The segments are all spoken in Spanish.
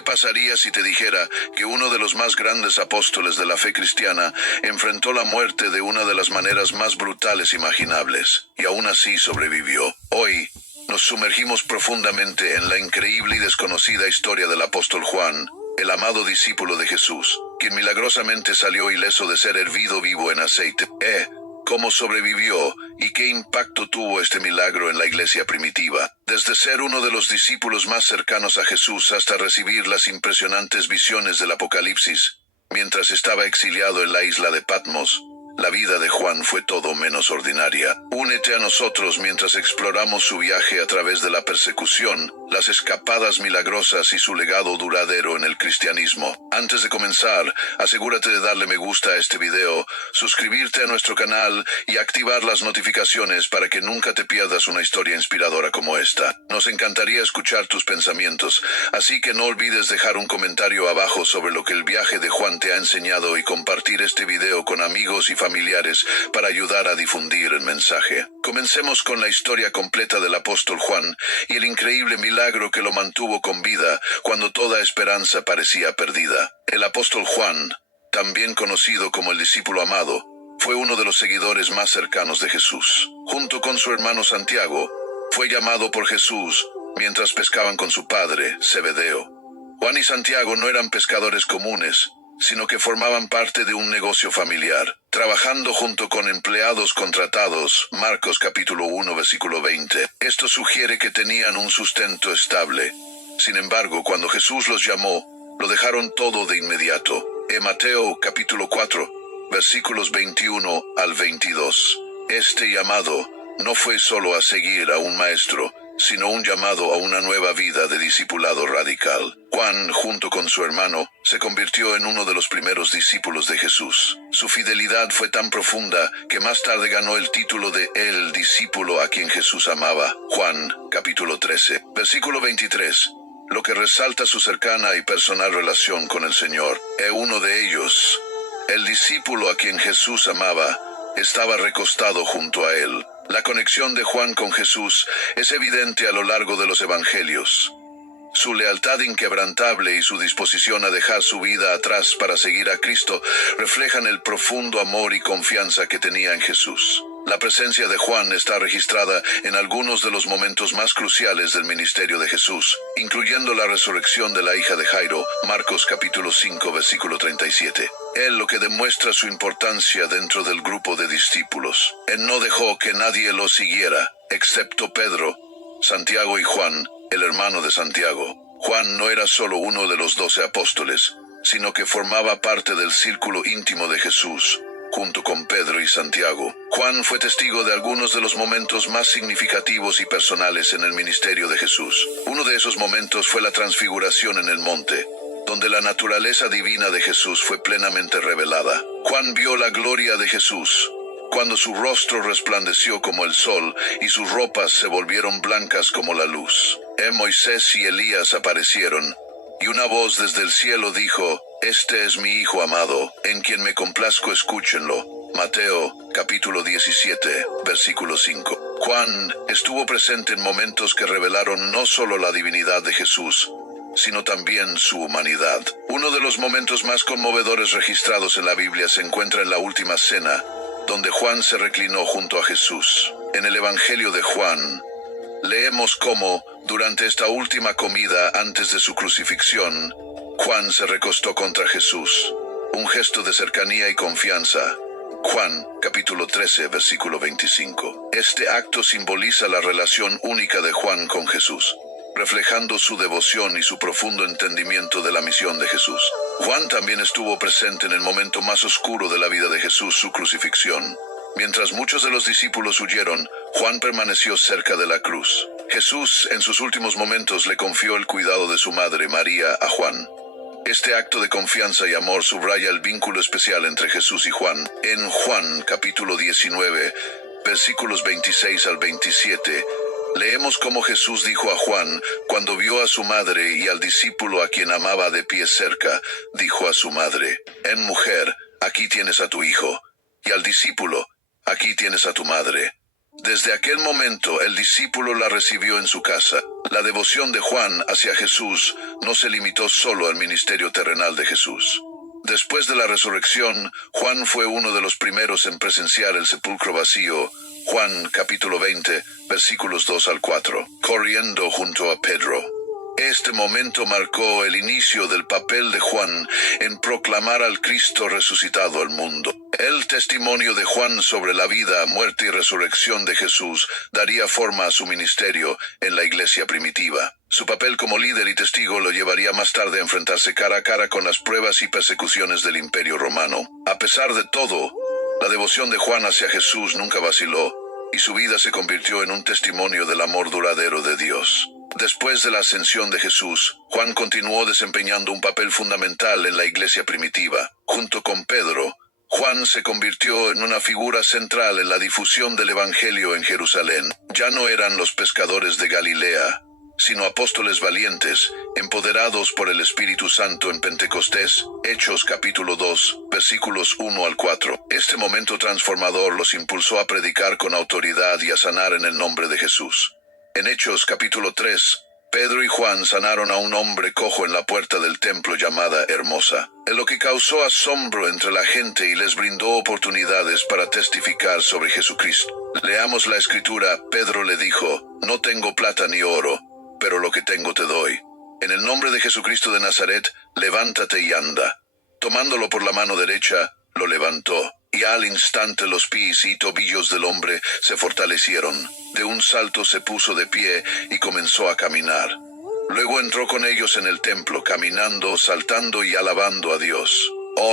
¿Qué pasaría si te dijera que uno de los más grandes apóstoles de la fe cristiana enfrentó la muerte de una de las maneras más brutales imaginables, y aún así sobrevivió? Hoy, nos sumergimos profundamente en la increíble y desconocida historia del apóstol Juan, el amado discípulo de Jesús, quien milagrosamente salió ileso de ser hervido vivo en aceite. ¿Cómo sobrevivió y qué impacto tuvo este milagro en la iglesia primitiva? Desde ser uno de los discípulos más cercanos a Jesús hasta recibir las impresionantes visiones del Apocalipsis, mientras estaba exiliado en la isla de Patmos, la vida de Juan fue todo menos ordinaria. Únete a nosotros mientras exploramos su viaje a través de la persecución, las escapadas milagrosas y su legado duradero en el cristianismo. Antes de comenzar, asegúrate de darle me gusta a este video, suscribirte a nuestro canal y activar las notificaciones para que nunca te pierdas una historia inspiradora como esta. Nos encantaría escuchar tus pensamientos, así que no olvides dejar un comentario abajo sobre lo que el viaje de Juan te ha enseñado y compartir este video con amigos y familiares para ayudar a difundir el mensaje. Comencemos con la historia completa del apóstol Juan y el increíble milagro que lo mantuvo con vida cuando toda esperanza parecía perdida. El apóstol Juan, también conocido como el discípulo amado, fue uno de los seguidores más cercanos de Jesús. Junto con su hermano Santiago, fue llamado por Jesús mientras pescaban con su padre, Zebedeo. Juan y Santiago no eran pescadores comunes, sino que formaban parte de un negocio familiar, trabajando junto con empleados contratados. Marcos capítulo 1 versículo 20. Esto sugiere que tenían un sustento estable. Sin embargo, cuando Jesús los llamó, lo dejaron todo de inmediato. Mateo capítulo 4 versículos 21 al 22. Este llamado no fue solo a seguir a un maestro, sino un llamado a una nueva vida de discipulado radical. Juan, junto con su hermano, se convirtió en uno de los primeros discípulos de Jesús. Su fidelidad fue tan profunda que más tarde ganó el título de el discípulo a quien Jesús amaba. Juan, capítulo 13, versículo 23. Lo que resalta su cercana y personal relación con el Señor. Uno de ellos, el discípulo a quien Jesús amaba, estaba recostado junto a él. La conexión de Juan con Jesús es evidente a lo largo de los evangelios. Su lealtad inquebrantable y su disposición a dejar su vida atrás para seguir a Cristo reflejan el profundo amor y confianza que tenía en Jesús. La presencia de Juan está registrada en algunos de los momentos más cruciales del ministerio de Jesús, incluyendo la resurrección de la hija de Jairo, Marcos capítulo 5 versículo 37. Él lo que demuestra su importancia dentro del grupo de discípulos. Él no dejó que nadie lo siguiera, excepto Pedro, Santiago y Juan, el hermano de Santiago. Juan no era solo uno de los 12 apóstoles, sino que formaba parte del círculo íntimo de Jesús, junto con Pedro y Santiago. Juan fue testigo de algunos de los momentos más significativos y personales en el ministerio de Jesús. Uno de esos momentos fue la transfiguración en el monte, donde la naturaleza divina de Jesús fue plenamente revelada. Juan vio la gloria de Jesús, cuando su rostro resplandeció como el sol y sus ropas se volvieron blancas como la luz. Moisés y Elías aparecieron, y una voz desde el cielo dijo: «Este es mi Hijo amado, en quien me complazco, escúchenlo». Mateo, capítulo 17, versículo 5. Juan estuvo presente en momentos que revelaron no solo la divinidad de Jesús, sino también su humanidad. Uno de los momentos más conmovedores registrados en la Biblia se encuentra en la última cena, donde Juan se reclinó junto a Jesús. En el Evangelio de Juan, leemos cómo, durante esta última comida antes de su crucifixión, Juan se recostó contra Jesús, un gesto de cercanía y confianza. Juan, capítulo 13, versículo 25. Este acto simboliza la relación única de Juan con Jesús, reflejando su devoción y su profundo entendimiento de la misión de Jesús. Juan también estuvo presente en el momento más oscuro de la vida de Jesús, su crucifixión. Mientras muchos de los discípulos huyeron, Juan permaneció cerca de la cruz. Jesús, en sus últimos momentos, le confió el cuidado de su madre, María, a Juan. Este acto de confianza y amor subraya el vínculo especial entre Jesús y Juan. En Juan, capítulo 19, versículos 26 al 27, leemos cómo Jesús dijo a Juan, cuando vio a su madre y al discípulo a quien amaba de pie cerca, dijo a su madre: «Mujer, aquí tienes a tu hijo», y al discípulo: «Aquí tienes a tu madre». Desde aquel momento el discípulo la recibió en su casa. La devoción de Juan hacia Jesús no se limitó solo al ministerio terrenal de Jesús. Después de la resurrección, Juan fue uno de los primeros en presenciar el sepulcro vacío. Juan capítulo 20, versículos 2 al 4, corriendo junto a Pedro. Este momento marcó el inicio del papel de Juan en proclamar al Cristo resucitado al mundo. El testimonio de Juan sobre la vida, muerte y resurrección de Jesús daría forma a su ministerio en la iglesia primitiva. Su papel como líder y testigo lo llevaría más tarde a enfrentarse cara a cara con las pruebas y persecuciones del Imperio Romano. A pesar de todo, la devoción de Juan hacia Jesús nunca vaciló, y su vida se convirtió en un testimonio del amor duradero de Dios. Después de la ascensión de Jesús, Juan continuó desempeñando un papel fundamental en la iglesia primitiva. Junto con Pedro, Juan se convirtió en una figura central en la difusión del Evangelio en Jerusalén. Ya no eran los pescadores de Galilea, sino apóstoles valientes, empoderados por el Espíritu Santo en Pentecostés. Hechos capítulo 2, versículos 1 al 4. Este momento transformador los impulsó a predicar con autoridad y a sanar en el nombre de Jesús. En Hechos capítulo 3, Pedro y Juan sanaron a un hombre cojo en la puerta del templo llamada Hermosa, en lo que causó asombro entre la gente y les brindó oportunidades para testificar sobre Jesucristo. Leamos la escritura. Pedro le dijo: «No tengo plata ni oro, pero lo que tengo te doy. En el nombre de Jesucristo de Nazaret, levántate y anda». Tomándolo por la mano derecha, lo levantó, y al instante los pies y tobillos del hombre se fortalecieron. De un salto se puso de pie y comenzó a caminar. Luego entró con ellos en el templo, caminando, saltando y alabando a Dios.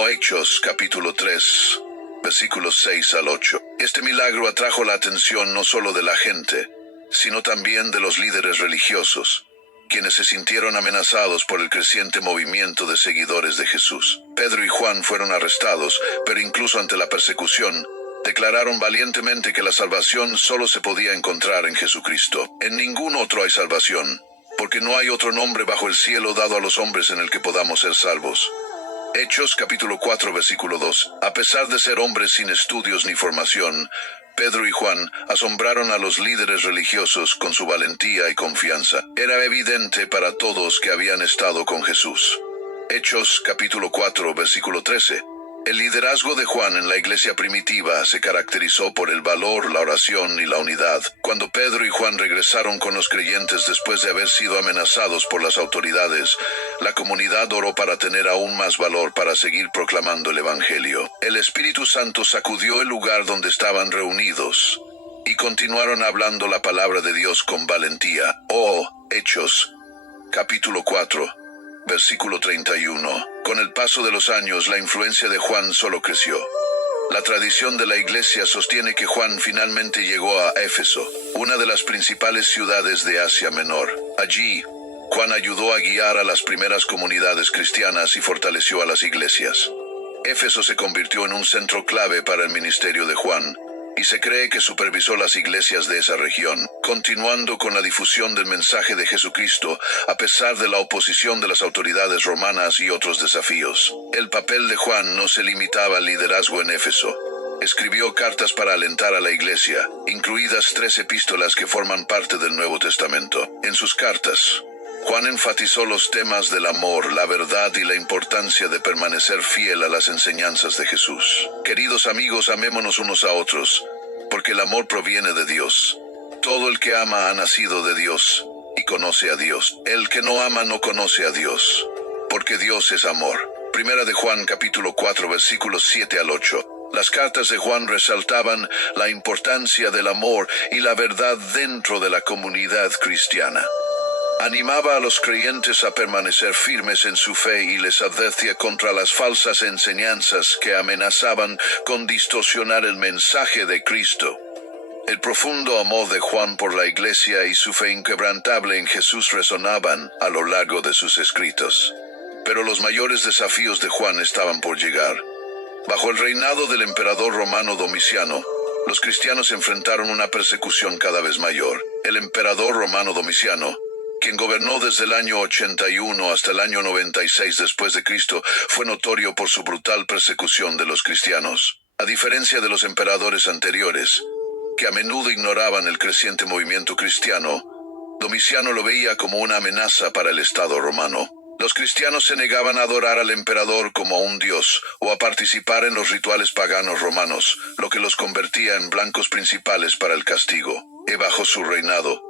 Hechos capítulo 3, versículos 6 al 8. Este milagro atrajo la atención no solo de la gente, sino también de los líderes religiosos, quienes se sintieron amenazados por el creciente movimiento de seguidores de Jesús. Pedro y Juan fueron arrestados, pero incluso ante la persecución, declararon valientemente que la salvación solo se podía encontrar en Jesucristo. En ningún otro hay salvación, porque no hay otro nombre bajo el cielo dado a los hombres en el que podamos ser salvos. Hechos capítulo 4 versículo 2. A pesar de ser hombres sin estudios ni formación, Pedro y Juan asombraron a los líderes religiosos con su valentía y confianza. Era evidente para todos que habían estado con Jesús. Hechos capítulo 4 versículo 13. El liderazgo de Juan en la iglesia primitiva se caracterizó por el valor, la oración y la unidad. Cuando Pedro y Juan regresaron con los creyentes después de haber sido amenazados por las autoridades, la comunidad oró para tener aún más valor para seguir proclamando el Evangelio. El Espíritu Santo sacudió el lugar donde estaban reunidos y continuaron hablando la palabra de Dios con valentía. Hechos capítulo 4 versículo 31. Con el paso de los años, la influencia de Juan solo creció. La tradición de la iglesia sostiene que Juan finalmente llegó a Éfeso, una de las principales ciudades de Asia Menor. Allí, Juan ayudó a guiar a las primeras comunidades cristianas y fortaleció a las iglesias. Éfeso se convirtió en un centro clave para el ministerio de Juan, y se cree que supervisó las iglesias de esa región, continuando con la difusión del mensaje de Jesucristo a pesar de la oposición de las autoridades romanas y otros desafíos. El papel de Juan no se limitaba al liderazgo en Éfeso. Escribió cartas para alentar a la iglesia, incluidas 3 epístolas que forman parte del Nuevo Testamento. En sus cartas, Juan enfatizó los temas del amor, la verdad y la importancia de permanecer fiel a las enseñanzas de Jesús. Queridos amigos, amémonos unos a otros, porque el amor proviene de Dios. Todo el que ama ha nacido de Dios y conoce a Dios. El que no ama no conoce a Dios, porque Dios es amor. Primera de Juan capítulo 4 versículos 7 al 8. Las cartas de Juan resaltaban la importancia del amor y la verdad dentro de la comunidad cristiana. Animaba a los creyentes a permanecer firmes en su fe y les advertía contra las falsas enseñanzas que amenazaban con distorsionar el mensaje de Cristo. El profundo amor de Juan por la iglesia y su fe inquebrantable en Jesús resonaban a lo largo de sus escritos. Pero los mayores desafíos de Juan estaban por llegar. Bajo el reinado del emperador romano Domiciano, los cristianos enfrentaron una persecución cada vez mayor. El emperador romano Domiciano, quien gobernó desde el año 81 hasta el año 96 después de Cristo, fue notorio por su brutal persecución de los cristianos. A diferencia de los emperadores anteriores, que a menudo ignoraban el creciente movimiento cristiano, Domiciano lo veía como una amenaza para el Estado romano. Los cristianos se negaban a adorar al emperador como a un dios o a participar en los rituales paganos romanos, lo que los convertía en blancos principales para el castigo. Y bajo su reinado,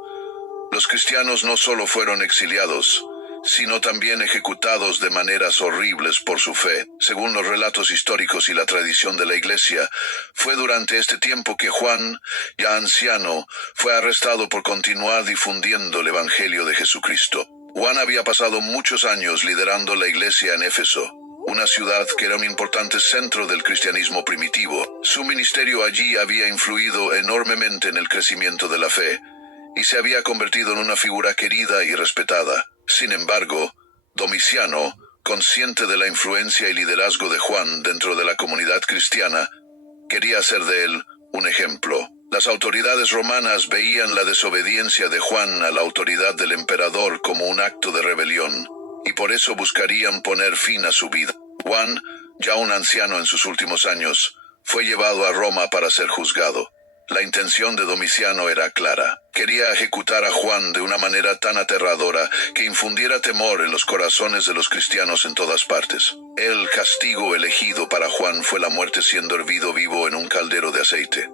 los cristianos no solo fueron exiliados, sino también ejecutados de maneras horribles por su fe. Según los relatos históricos y la tradición de la Iglesia, fue durante este tiempo que Juan, ya anciano, fue arrestado por continuar difundiendo el Evangelio de Jesucristo. Juan había pasado muchos años liderando la Iglesia en Éfeso, una ciudad que era un importante centro del cristianismo primitivo. Su ministerio allí había influido enormemente en el crecimiento de la fe, y se había convertido en una figura querida y respetada. Sin embargo, Domiciano, consciente de la influencia y liderazgo de Juan dentro de la comunidad cristiana, quería hacer de él un ejemplo. Las autoridades romanas veían la desobediencia de Juan a la autoridad del emperador como un acto de rebelión, y por eso buscarían poner fin a su vida. Juan, ya un anciano en sus últimos años, fue llevado a Roma para ser juzgado. La intención de Domiciano era clara. Quería ejecutar a Juan de una manera tan aterradora que infundiera temor en los corazones de los cristianos en todas partes. El castigo elegido para Juan fue la muerte siendo hervido vivo en un caldero de aceite.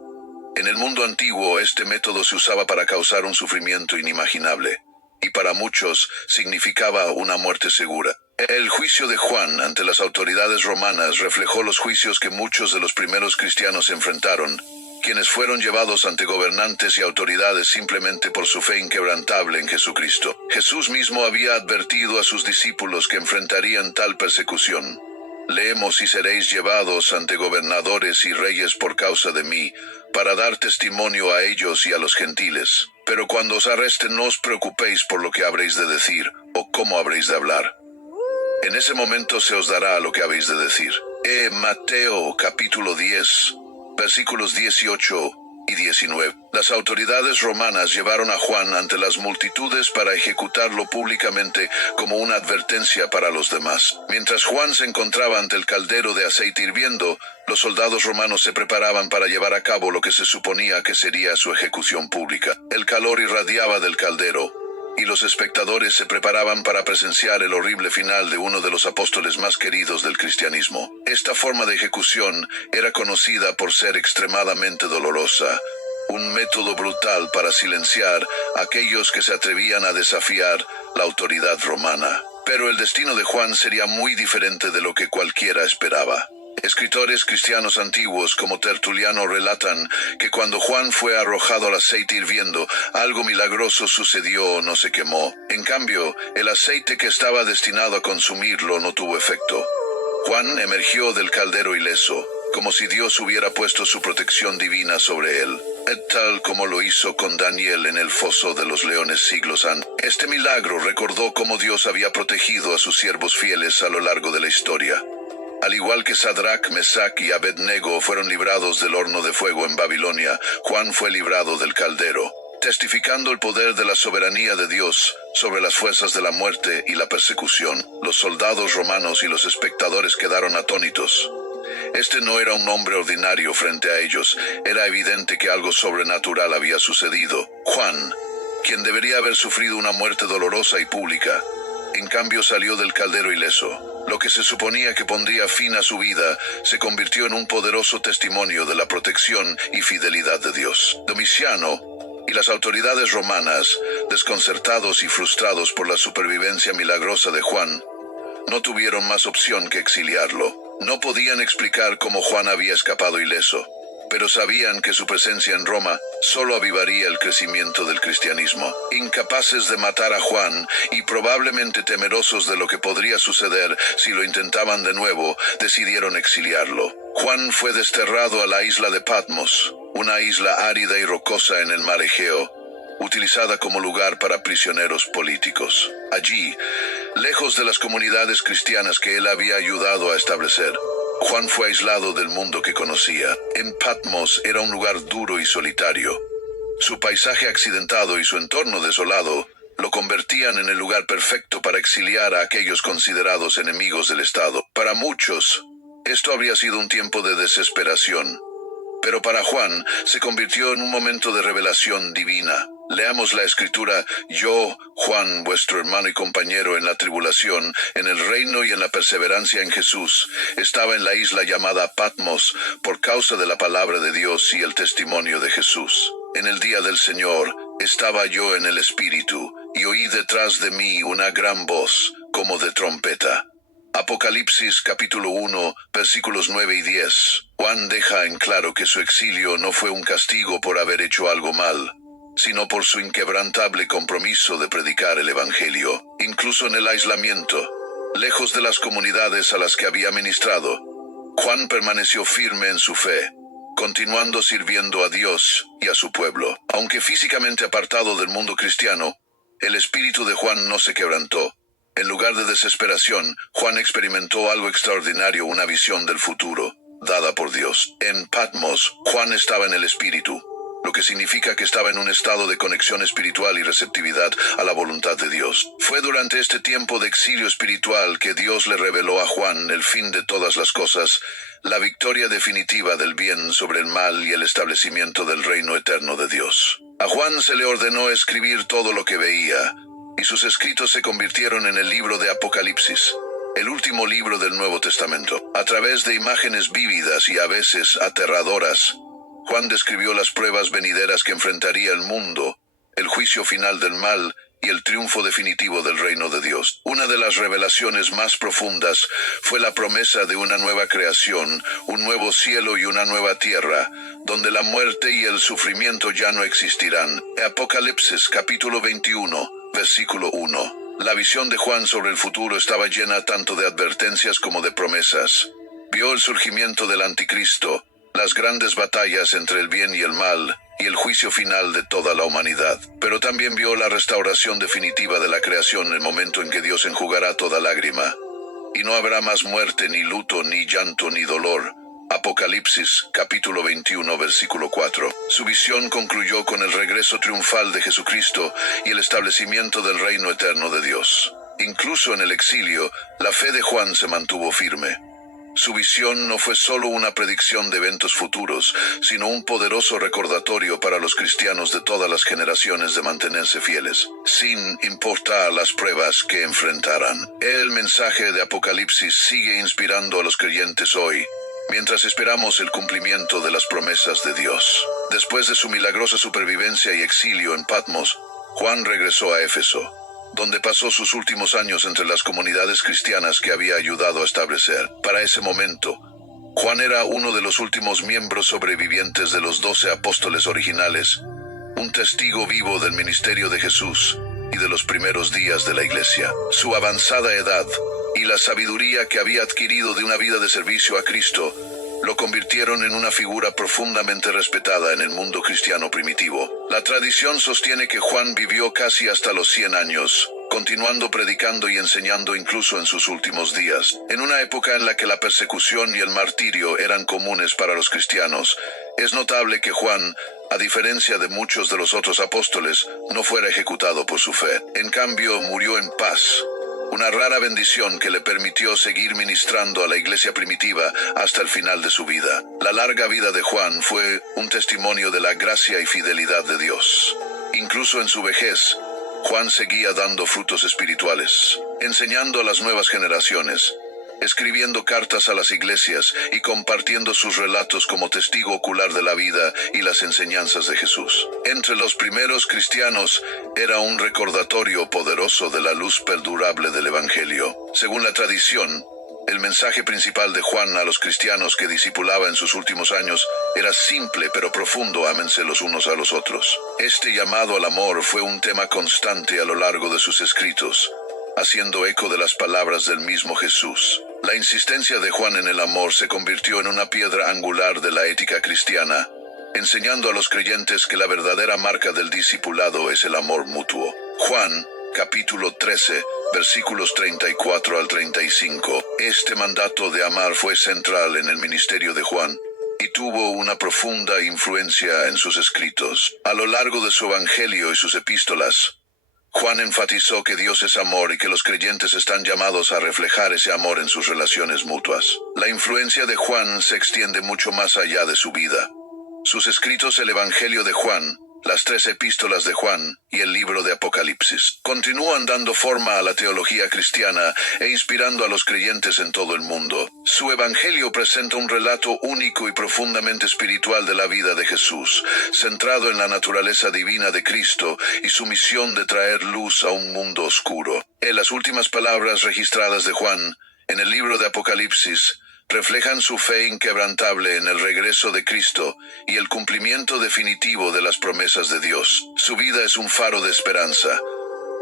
En el mundo antiguo, este método se usaba para causar un sufrimiento inimaginable, y para muchos significaba una muerte segura. El juicio de Juan ante las autoridades romanas reflejó los juicios que muchos de los primeros cristianos enfrentaron, quienes fueron llevados ante gobernantes y autoridades simplemente por su fe inquebrantable en Jesucristo. Jesús mismo había advertido a sus discípulos que enfrentarían tal persecución. Leemos: y seréis llevados ante gobernadores y reyes por causa de mí, para dar testimonio a ellos y a los gentiles. Pero cuando os arresten, no os preocupéis por lo que habréis de decir, o cómo habréis de hablar. En ese momento se os dará lo que habéis de decir. Mateo capítulo 10. Versículos 18 y 19. Las autoridades romanas llevaron a Juan ante las multitudes para ejecutarlo públicamente como una advertencia para los demás. Mientras Juan se encontraba ante el caldero de aceite hirviendo, los soldados romanos se preparaban para llevar a cabo lo que se suponía que sería su ejecución pública. El calor irradiaba del caldero, y los espectadores se preparaban para presenciar el horrible final de uno de los apóstoles más queridos del cristianismo. Esta forma de ejecución era conocida por ser extremadamente dolorosa, un método brutal para silenciar a aquellos que se atrevían a desafiar la autoridad romana. Pero el destino de Juan sería muy diferente de lo que cualquiera esperaba. Escritores cristianos antiguos como Tertuliano relatan que cuando Juan fue arrojado al aceite hirviendo, algo milagroso sucedió: no se quemó. En cambio, el aceite que estaba destinado a consumirlo no tuvo efecto. Juan emergió del caldero ileso, como si Dios hubiera puesto su protección divina sobre él, tal como lo hizo con Daniel en el foso de los leones siglos antes. Este milagro recordó cómo Dios había protegido a sus siervos fieles a lo largo de la historia. Al igual que Sadrach, Mesach y Abednego fueron librados del horno de fuego en Babilonia, Juan fue librado del caldero, testificando el poder de la soberanía de Dios sobre las fuerzas de la muerte y la persecución. Los soldados romanos y los espectadores quedaron atónitos. Este no era un hombre ordinario frente a ellos. Era evidente que algo sobrenatural había sucedido. Juan, quien debería haber sufrido una muerte dolorosa y pública, en cambio salió del caldero ileso. Lo que se suponía que pondría fin a su vida se convirtió en un poderoso testimonio de la protección y fidelidad de Dios. Domiciano y las autoridades romanas, desconcertados y frustrados por la supervivencia milagrosa de Juan, no tuvieron más opción que exiliarlo. No podían explicar cómo Juan había escapado ileso, pero sabían que su presencia en Roma solo avivaría el crecimiento del cristianismo. Incapaces de matar a Juan y probablemente temerosos de lo que podría suceder si lo intentaban de nuevo, decidieron exiliarlo. Juan fue desterrado a la isla de Patmos, una isla árida y rocosa en el mar Egeo, utilizada como lugar para prisioneros políticos. Allí, lejos de las comunidades cristianas que él había ayudado a establecer, Juan fue aislado del mundo que conocía. En Patmos era un lugar duro y solitario. Su paisaje accidentado y su entorno desolado lo convertían en el lugar perfecto para exiliar a aquellos considerados enemigos del Estado. Para muchos, esto habría sido un tiempo de desesperación, Pero para Juan se convirtió en un momento de revelación divina. Leamos la escritura: yo, Juan, vuestro hermano y compañero en la tribulación, en el reino y en la perseverancia en Jesús, estaba en la isla llamada Patmos por causa de la palabra de Dios y el testimonio de Jesús. En el día del Señor estaba yo en el Espíritu, y oí detrás de mí una gran voz, como de trompeta. Apocalipsis capítulo 1, versículos 9 y 10. Juan deja en claro que su exilio no fue un castigo por haber hecho algo mal, sino por su inquebrantable compromiso de predicar el Evangelio, incluso en el aislamiento, lejos de las comunidades a las que había ministrado. Juan permaneció firme en su fe, continuando sirviendo a Dios y a su pueblo. Aunque físicamente apartado del mundo cristiano, el espíritu de Juan no se quebrantó. En lugar de desesperación, Juan experimentó algo extraordinario, una visión del futuro, dada por Dios. En Patmos, Juan estaba en el Espíritu, lo que significa que estaba en un estado de conexión espiritual y receptividad a la voluntad de Dios. Fue durante este tiempo de exilio espiritual que Dios le reveló a Juan el fin de todas las cosas, la victoria definitiva del bien sobre el mal y el establecimiento del reino eterno de Dios. A Juan se le ordenó escribir todo lo que veía, y sus escritos se convirtieron en el libro de Apocalipsis, el último libro del Nuevo Testamento. A través de imágenes vívidas y a veces aterradoras, Juan describió las pruebas venideras que enfrentaría el mundo, el juicio final del mal y el triunfo definitivo del reino de Dios. Una de las revelaciones más profundas fue la promesa de una nueva creación, un nuevo cielo y una nueva tierra, donde la muerte y el sufrimiento ya no existirán. Apocalipsis capítulo 21, versículo 1. La visión de Juan sobre el futuro estaba llena tanto de advertencias como de promesas. Vio el surgimiento del anticristo, las grandes batallas entre el bien y el mal, y el juicio final de toda la humanidad. Pero también vio la restauración definitiva de la creación, el momento en que Dios enjugará toda lágrima. Y no habrá más muerte, ni luto, ni llanto, ni dolor. Apocalipsis, capítulo 21, versículo 4. Su visión concluyó con el regreso triunfal de Jesucristo y el establecimiento del reino eterno de Dios. Incluso en el exilio, la fe de Juan se mantuvo firme. Su visión no fue solo una predicción de eventos futuros, sino un poderoso recordatorio para los cristianos de todas las generaciones de mantenerse fieles, sin importar las pruebas que enfrentaran. El mensaje de Apocalipsis sigue inspirando a los creyentes hoy, mientras esperamos el cumplimiento de las promesas de Dios. Después de su milagrosa supervivencia y exilio en Patmos, Juan regresó a Éfeso, donde pasó sus últimos años entre las comunidades cristianas que había ayudado a establecer. Para ese momento, Juan era uno de los últimos miembros sobrevivientes de los 12 apóstoles originales, un testigo vivo del ministerio de Jesús y de los primeros días de la iglesia. Su avanzada edad y la sabiduría que había adquirido de una vida de servicio a Cristo lo convirtieron en una figura profundamente respetada en el mundo cristiano primitivo. La tradición sostiene que Juan vivió casi hasta los 100 años, continuando predicando y enseñando incluso en sus últimos días. En una época en la que la persecución y el martirio eran comunes para los cristianos, es notable que Juan, a diferencia de muchos de los otros apóstoles, no fuera ejecutado por su fe. En cambio, murió en paz, una rara bendición que le permitió seguir ministrando a la iglesia primitiva hasta el final de su vida. La larga vida de Juan fue un testimonio de la gracia y fidelidad de Dios. Incluso en su vejez, Juan seguía dando frutos espirituales, enseñando a las nuevas generaciones, escribiendo cartas a las iglesias y compartiendo sus relatos como testigo ocular de la vida y las enseñanzas de Jesús. Entre los primeros cristianos, era un recordatorio poderoso de la luz perdurable del Evangelio. Según la tradición, el mensaje principal de Juan a los cristianos que discipulaba en sus últimos años era simple pero profundo: ámense los unos a los otros. Este llamado al amor fue un tema constante a lo largo de sus escritos, haciendo eco de las palabras del mismo Jesús. La insistencia de Juan en el amor se convirtió en una piedra angular de la ética cristiana, enseñando a los creyentes que la verdadera marca del discipulado es el amor mutuo. Juan, capítulo 13, versículos 34 al 35. Este mandato de amar fue central en el ministerio de Juan y tuvo una profunda influencia en sus escritos. A lo largo de su evangelio y sus epístolas, Juan enfatizó que Dios es amor y que los creyentes están llamados a reflejar ese amor en sus relaciones mutuas. La influencia de Juan se extiende mucho más allá de su vida. sus escritos el Evangelio de Juan, las 3 epístolas de Juan y el libro de Apocalipsis. Continúan dando forma a la teología cristiana e inspirando a los creyentes en todo el mundo. Su Evangelio presenta un relato único y profundamente espiritual de la vida de Jesús, centrado en la naturaleza divina de Cristo y su misión de traer luz a un mundo oscuro. En las últimas palabras registradas de Juan, en el libro de Apocalipsis, reflejan su fe inquebrantable en el regreso de Cristo y el cumplimiento definitivo de las promesas de Dios. Su vida es un faro de esperanza,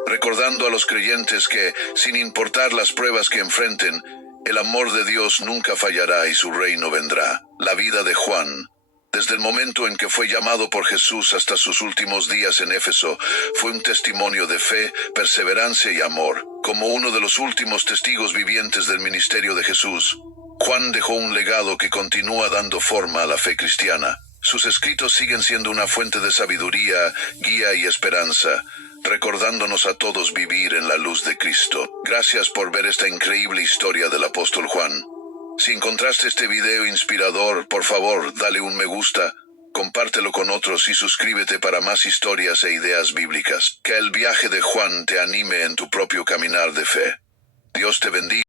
recordando a los creyentes que, sin importar las pruebas que enfrenten, el amor de Dios nunca fallará y su reino vendrá. La vida de Juan, desde el momento en que fue llamado por Jesús hasta sus últimos días en Éfeso, fue un testimonio de fe, perseverancia y amor. Como uno de los últimos testigos vivientes del ministerio de Jesús, Juan dejó un legado que continúa dando forma a la fe cristiana. Sus escritos siguen siendo una fuente de sabiduría, guía y esperanza, recordándonos a todos vivir en la luz de Cristo. Gracias por ver esta increíble historia del apóstol Juan. Si encontraste este video inspirador, por favor, dale un me gusta, compártelo con otros y suscríbete para más historias e ideas bíblicas. Que el viaje de Juan te anime en tu propio caminar de fe. Dios te bendiga.